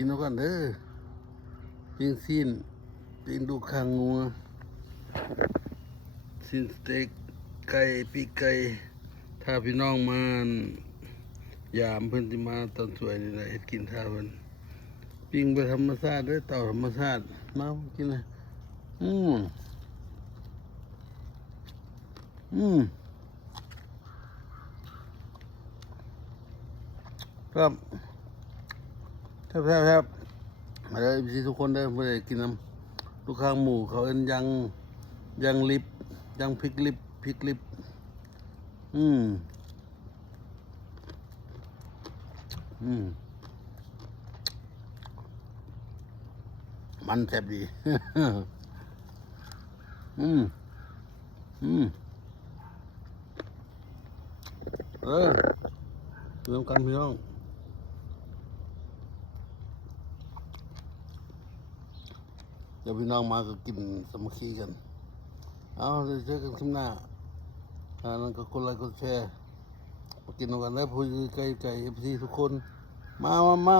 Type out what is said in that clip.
กินเอากันเด้อปิ้งซีนปิ้งดูคางงัวซีนสเต็กไก่ปีกไก่ถ้าพี่น้องมายามเพิ่นสิมาตอนสวยนี่แหละเฮ็ดกินท่าเพิ่นปิ้งไปธรรมชาติเด้อเต่าธรรมชาติมากินนะอืมครับครับมาเลยพี่ทุกคนเด้อเพื่อกินน้ำลูกค้างหมูเขาเอ็นยังลิบยังพริกลิบมันแซ่บดีเรื่องกันพี่น้องเดี๋ยวพี่น้องมาก็กินสามัคคีกันเอาเจอกันคลิปหน้านั่นก็กดไลค์กดแชร์มากินกันได้พูดไก่เอฟซีทุกคนมา